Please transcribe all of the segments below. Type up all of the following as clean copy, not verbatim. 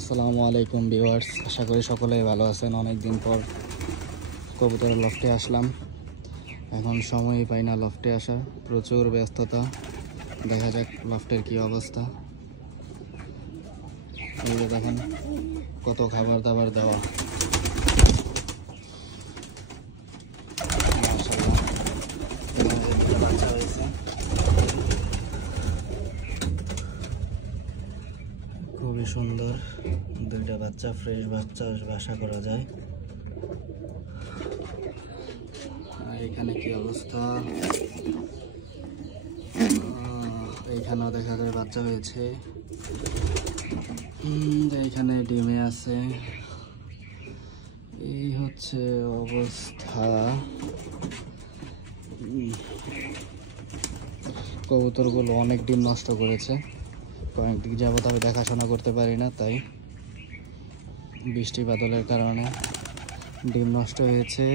আসসালামু আলাইকুম ভিউয়ার্স, আশা করি সকলেই ভালো আছেন। অনেক দিন পর কবুতরের লফটে আসলাম। এখন সময়ই পাই না লফটে আসার, প্রচুর ব্যস্ততা। দেখা যাক লফটের কি অবস্থা। এই যে দেখেন কত খাবার দাবার দেওয়া, মাশাআল্লাহ। বাচ্চা হয়েছে, খুবই সুন্দর। দুইটা বাচ্চা, ফ্রেশ বাচ্চা আশা করা যায়। আর এখানে কি অবস্থা, এইখানেও দেখা যায় বাচ্চা হয়েছে। এইখানে ডিমে আছে। এই হচ্ছে অবস্থা। কবুতরগুলো অনেক ডিম নষ্ট করেছে। কয়েকদিন যাবত আমি দেখাশোনা করতে পারি না, তাই বৃষ্টি বাদলের কারণে ডিম নষ্ট হয়েছে।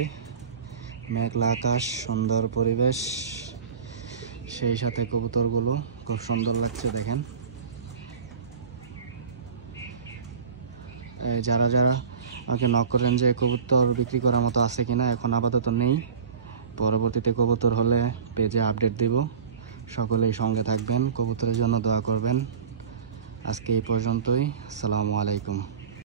মেঘলা আকাশ, সুন্দর পরিবেশ, সেই সাথে কবুতরগুলো খুব সুন্দর লাগছে। দেখেন, যারা যারা আমাকে নক করেন যে কবুতর বিক্রি করার মতো আছে কিনা, এখন আপাতত নেই। পরবর্তীতে কবুতর হলে পেজে আপডেট দিব। সকলেই সঙ্গে থাকবেন, কবুতরের জন্য দোয়া করবেন। আজকে এই পর্যন্তই। আসসালামু আলাইকুম।